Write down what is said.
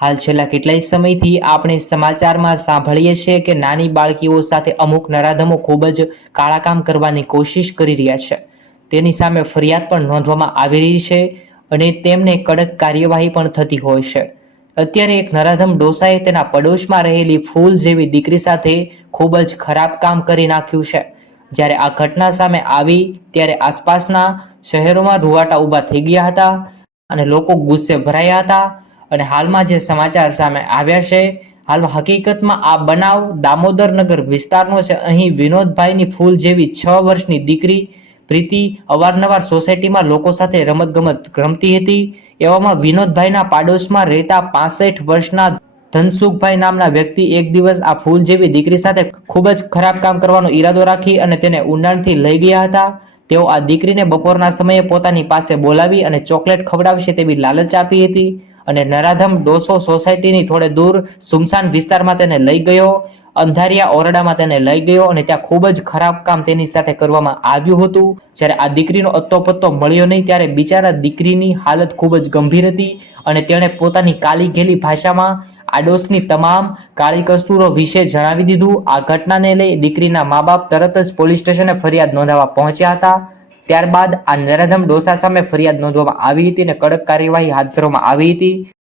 હાલ છેલ્લા કેટલાય સમયથી આપણે સમાચારમાં સાંભળીએ છીએ કે નાની બાળકીઓ સાથે અમુક નરાધમો ખૂબ જ કાળા કામ કરવાની કોશિશ કરી રહ્યા છે. તેની સામે ફરિયાદ પણ નોંધવામાં આવી રહી છે અને તેમને કડક કાર્યવાહી પણ થતી હોય છે. અત્યારે એક નરાધમ ડોસાએ તેના પડોશમાં રહેલી ફૂલ જેવી દીકરી સાથે ખૂબ જ ખરાબ કામ કરી નાખ્યું છે. જ્યારે આ ઘટના સામે આવી ત્યારે આસપાસના શહેરોમાં રૂવાટા ઊભા થઈ ગયા હતા અને લોકો ગુસ્સે ભરાયા હતા અને હાલમાં જે સમાચાર સામે આવ્યા છે, હાલમાં હકીકતમાં આ બનાવ દામોદર નગર વિસ્તારનો છે. અહીં વિનોદભાઈની ફૂલ જેવી છ વર્ષની દીકરી પ્રીતિ અવારનવાર સોસાયટીમાં લોકો સાથે રમતગમત રમતી હતી. એવામાં વિનોદભાઈના પાડોશમાં રહેતા પાસઠ વર્ષના ધનસુખભાઈ નામના વ્યક્તિ એક દિવસ આ ફૂલ જેવી દીકરી સાથે ખૂબ જ ખરાબ કામ કરવાનો ઈરાદો રાખી અને તેને ઊંડાણથી લઈ ગયા હતા. તેઓ આ દીકરીને બપોરના સમયે પોતાની પાસે બોલાવી અને ચોકલેટ ખવડાવશે તેવી લાલચ આપી હતી. અને નરાધમ ડોસો સોસાયટીની થોડે દૂર સુમસાન વિસ્તારમાં તેને લઈ ગયો. અંધારિયા ઓરડામાં તેને લઈ ગયો અને ત્યાં ખૂબ જ ખરાબ કામ તેની સાથે કરવામાં આવ્યું હતું. જ્યારે આ દીકરીનો અત્તો પત્તો મળ્યો નહીં ત્યારે બિચારા દીકરીની હાલત ખૂબ જ ગંભીર હતી અને તેણે પોતાની કાલી ઘેલી ભાષામાં આડોશની તમામ કાળી કસ્તુરો વિશે જણાવી દીધું. આ ઘટનાને લઈ દીકરીના મા બાપ તરત જ પોલીસ સ્ટેશને ફરિયાદ નોંધાવવા પહોંચ્યા હતા. ત્યારબાદ આ નરાધમ ડોસા સામે ફરિયાદ નોંધવામાં આવી હતી અને કડક કાર્યવાહી હાથ ધરવામાં આવી હતી.